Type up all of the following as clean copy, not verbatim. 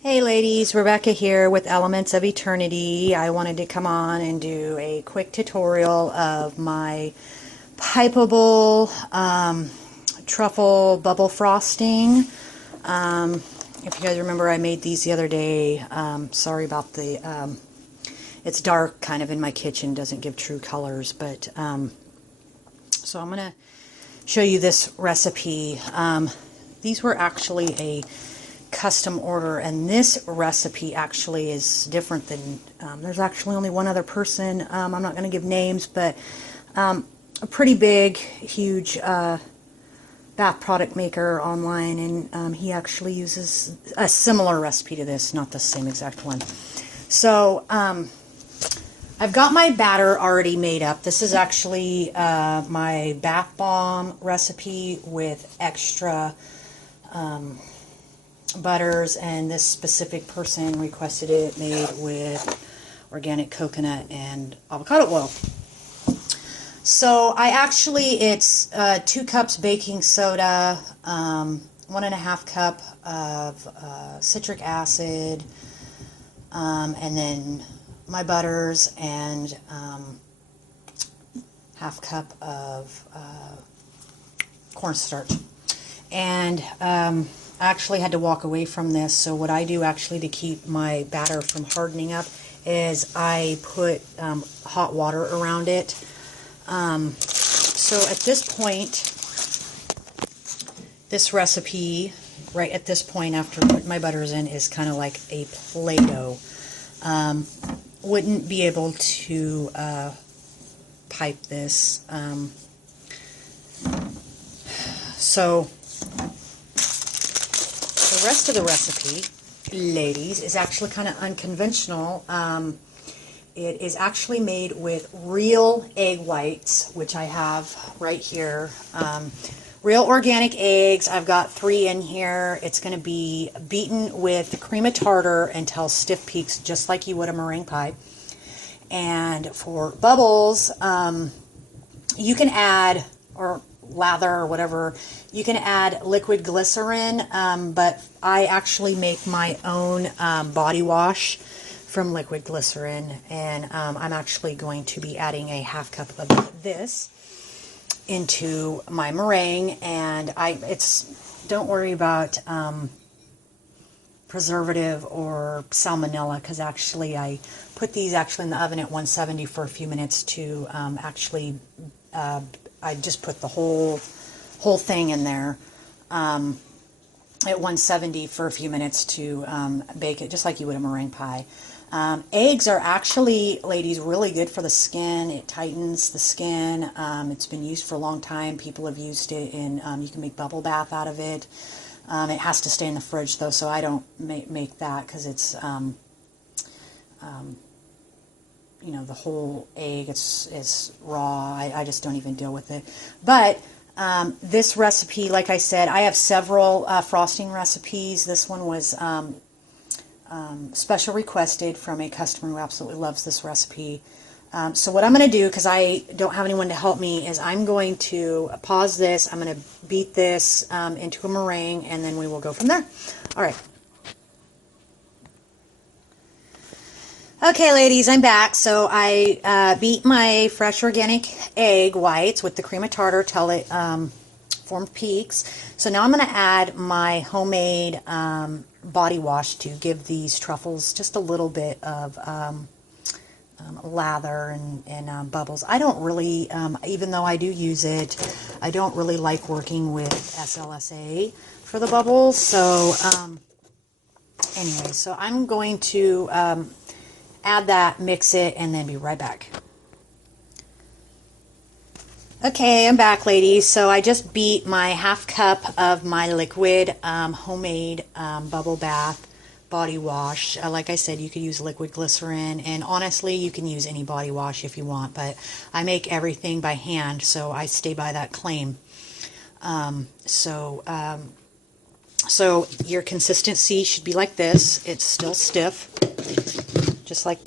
Hey ladies, Rebecca here with Elements of Eternity. I wanted to come on and do a quick tutorial of my Pipable truffle bubble frosting. If you guys remember, I made these the other day. Sorry about the, it's dark kind of in my kitchen, doesn't give true colors, but so I'm going to show you this recipe. These were actually a custom order, and this recipe actually is different than there's actually only one other person, I'm not going to give names, but a pretty big huge bath product maker online, and he actually uses a similar recipe to this, not the same exact one. So I've got my batter already made up. This is actually my bath bomb recipe with extra butters, and this specific person requested it made with organic coconut and avocado oil. So it's 2 cups baking soda, 1.5 cup of citric acid, and then my butters, and half cup of cornstarch. And I actually had to walk away from this, so what I do actually to keep my batter from hardening up is I put hot water around it. So at this point, this recipe, right at this point after putting my butters in, is kind of like a Play-Doh. Wouldn't be able to pipe this. So the rest of the recipe, ladies, is actually kind of unconventional. It is actually made with real egg whites, which I have right here. Real organic eggs. I've got 3 in here. It's going to be beaten with cream of tartar until stiff peaks, just like you would a meringue pie. And for bubbles, you can add, or lather or whatever, you can add liquid glycerin, but I actually make my own body wash from liquid glycerin, and I'm actually going to be adding a half cup of this into my meringue. And don't worry about preservative or salmonella, because actually I put these in the oven at 170 for a few minutes to I just put the whole thing in there at 170 for a few minutes to bake it, just like you would a meringue pie. Eggs are actually, ladies, really good for the skin. It tightens the skin. It's been used for a long time. People have used it in, you can make bubble bath out of it. It has to stay in the fridge, though, so I don't make that, because it's, you know, the whole egg is raw. I just don't even deal with it. But this recipe, like I said, I have several frosting recipes. This one was special requested from a customer who absolutely loves this recipe. So what I'm going to do, because I don't have anyone to help me, is I'm going to pause this. I'm going to beat this into a meringue, and then we will go from there. All right. Okay, ladies, I'm back. So I beat my fresh organic egg whites with the cream of tartar till it formed peaks. So now I'm going to add my homemade body wash to give these truffles just a little bit of lather and bubbles. I don't really, even though I do use it, I don't really like working with SLSA for the bubbles. So anyway, so I'm going to add that, mix it, and then be right back. Okay, I'm back, ladies. So I just beat my half cup of my liquid homemade bubble bath body wash. Like I said, you could use liquid glycerin, and honestly, you can use any body wash if you want, but I make everything by hand, so I stay by that claim. So your consistency should be like this. It's still stiff, just like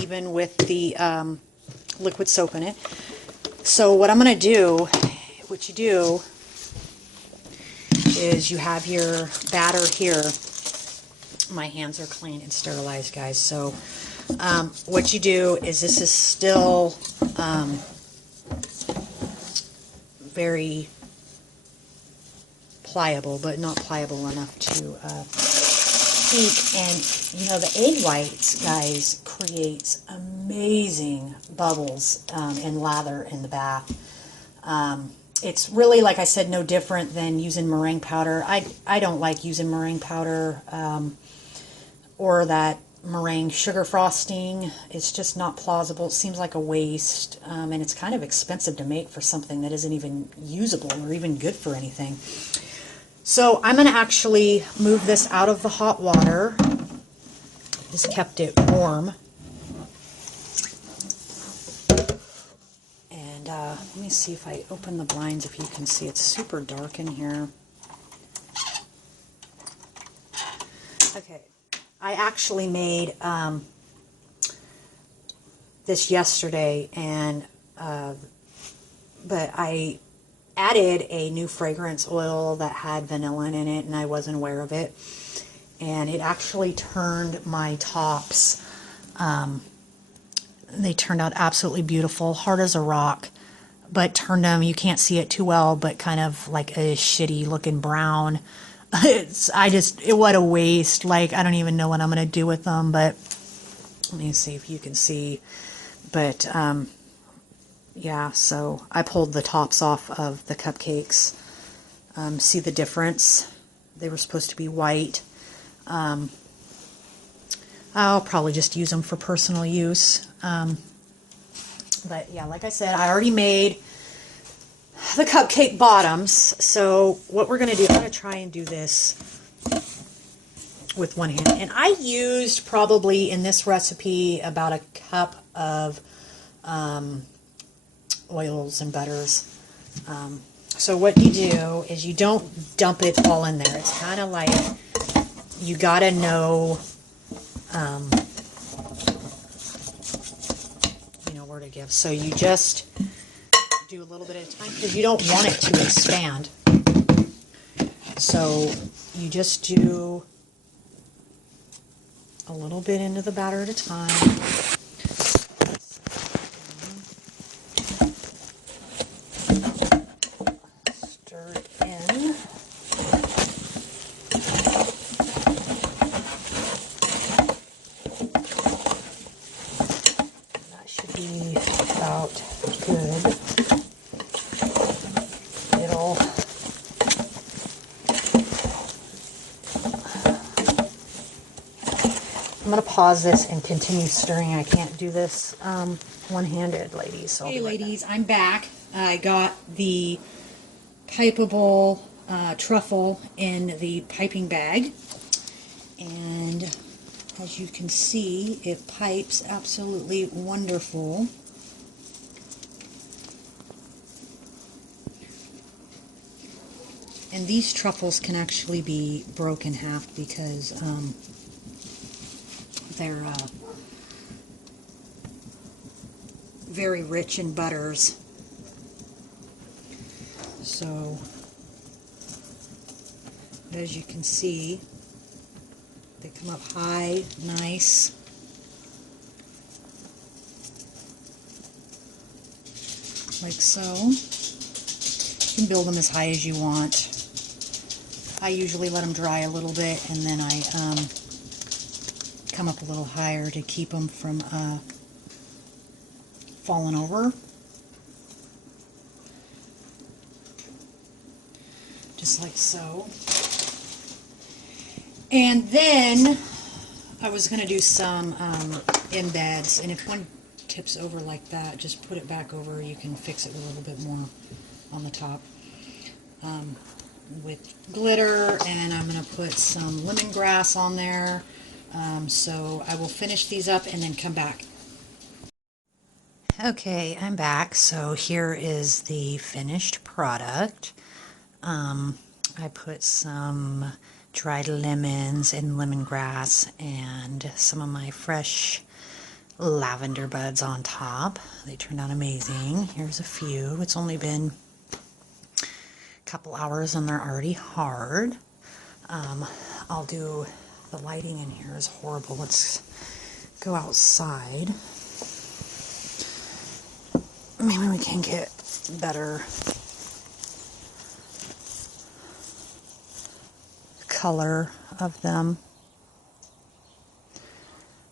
even with the liquid soap in it. So what I'm going to do, what you do is you have your batter here, My hands are clean and sterilized, guys. So what you do is, this is still very pliable, but not pliable enough to peak. And you know, the egg whites, guys, creates amazing bubbles and lather in the bath. It's really, like I said, no different than using meringue powder. I don't like using meringue powder or that meringue sugar frosting. It's just not plausible. It seems like a waste, and it's kind of expensive to make for something that isn't even usable or even good for anything. So I'm going to actually move this out of the hot water. Just kept it warm. And let me see if I open the blinds, if you can see. It's super dark in here. Okay, I actually made this yesterday, and but I added a new fragrance oil that had vanillin in it, and I wasn't aware of it. And it actually turned my tops. They turned out absolutely beautiful, hard as a rock, but turned them, you can't see it too well, but kind of like a shitty looking brown. What a waste. Like, I don't even know what I'm going to do with them, but let me see if you can see. But, yeah, so I pulled the tops off of the cupcakes. See the difference? They were supposed to be white. I'll probably just use them for personal use. But yeah, like I said, I already made the cupcake bottoms. So what we're going to do, I'm going to try and do this with one hand. And I used probably in this recipe about a cup of oils and butters. So what you do is you don't dump it all in there. It's kind of like you got to know where to give. So you just do a little bit at a time, because you don't want it to expand. So you just do a little bit into the batter at a time. Stir it in. About good. I'm going to pause this and continue stirring. I can't do this one-handed, ladies. So hey, ladies, I'm back. I got the Pipable truffle in the piping bag, and as you can see, it pipes absolutely wonderful. And these truffles can actually be broken in half because they're very rich in butters. So, as you can see, they come up high, nice. Like so. You can build them as high as you want. I usually let them dry a little bit, and then I come up a little higher to keep them from falling over. Just like so. And then I was going to do some embeds, and if one tips over like that, just put it back over. You can fix it with a little bit more on the top with glitter, and I'm going to put some lemongrass on there. So I will finish these up and then come back. Okay, I'm back. So here is the finished product. I put some dried lemons and lemongrass and some of my fresh lavender buds on top. They turned out amazing. Here's a few. It's only been a couple hours and they're already hard. I'll do the lighting in here is horrible. Let's go outside. Maybe we can get better color of them.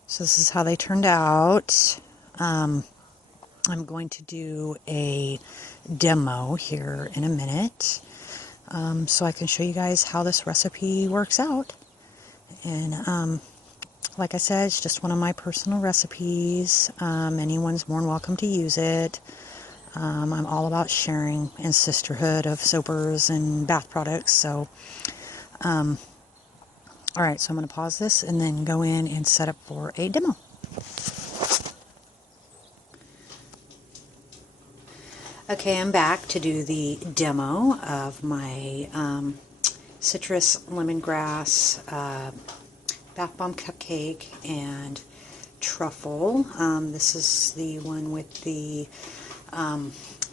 So this is how they turned out. I'm going to do a demo here in a minute, so I can show you guys how this recipe works out. And like I said, it's just one of my personal recipes. Anyone's more than welcome to use it. I'm all about sharing and sisterhood of soapers and bath products. So, alright, so I'm going to pause this and then go in and set up for a demo. Okay, I'm back to do the demo of my citrus lemongrass bath bomb cupcake and truffle. This is the one with the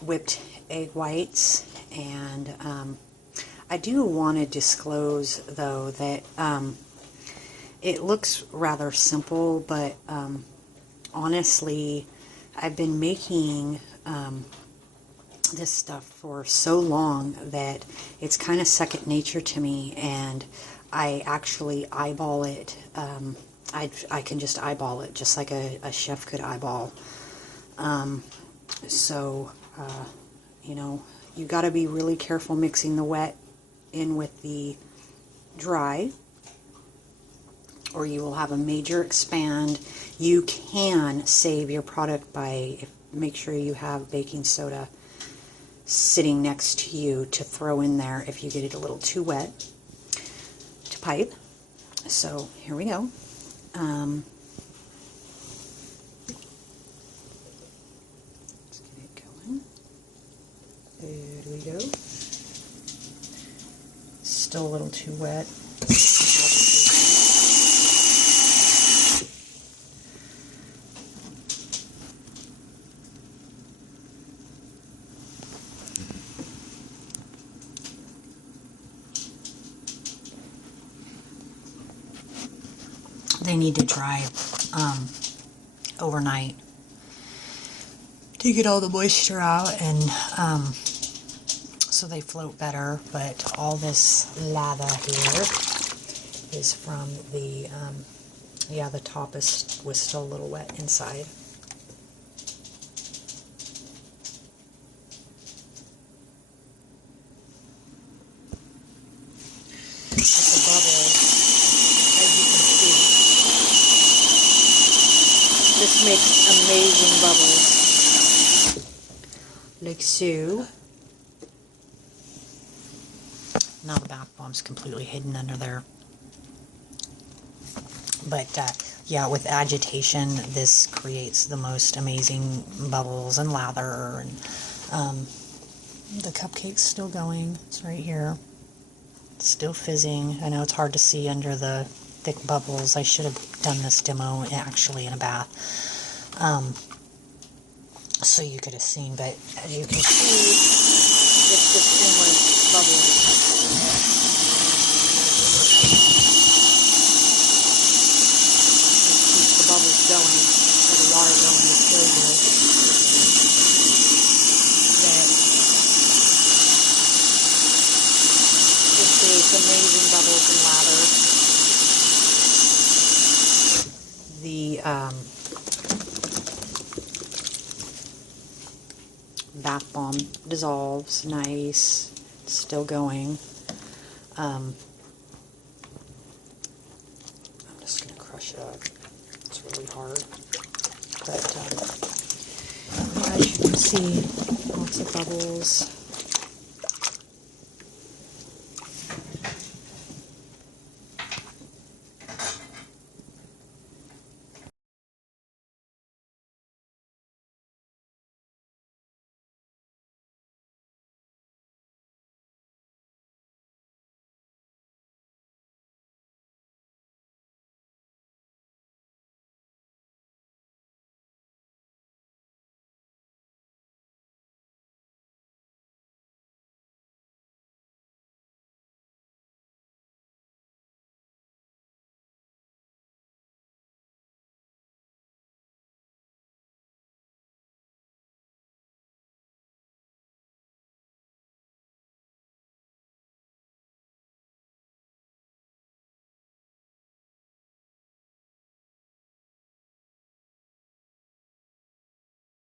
whipped egg whites, and I do want to disclose though that it looks rather simple, but honestly I've been making this stuff for so long that it's kind of second nature to me, and I actually eyeball it. I can just eyeball it just like a chef could eyeball. You know, you got to be really careful mixing the wet in with the dry, or you will have a major expand. You can save your product by make sure you have baking soda sitting next to you to throw in there if you get it a little too wet to pipe. So here we go. Let's get it going. There we go. Still a little too wet. They need to dry overnight to get all the moisture out, and so they float better. But all this lather here is from the yeah, the top was still a little wet inside. It's a bubble, as you can see. This makes amazing bubbles, like so. Now the bath bomb's completely hidden under there. But yeah, with agitation, this creates the most amazing bubbles and lather. And the cupcake's still going. It's right here. It's still fizzing. I know it's hard to see under the thick bubbles. I should have done this demo actually in a bath, so you could have seen. But as you can see, it's just endless bubbles. Bubbles going, or the water going to show you that this creates amazing bubbles and lather. The bath bomb dissolves nice, it's still going. I'm just going to crush it up. It's really hard, but yeah, as you can see, lots of bubbles.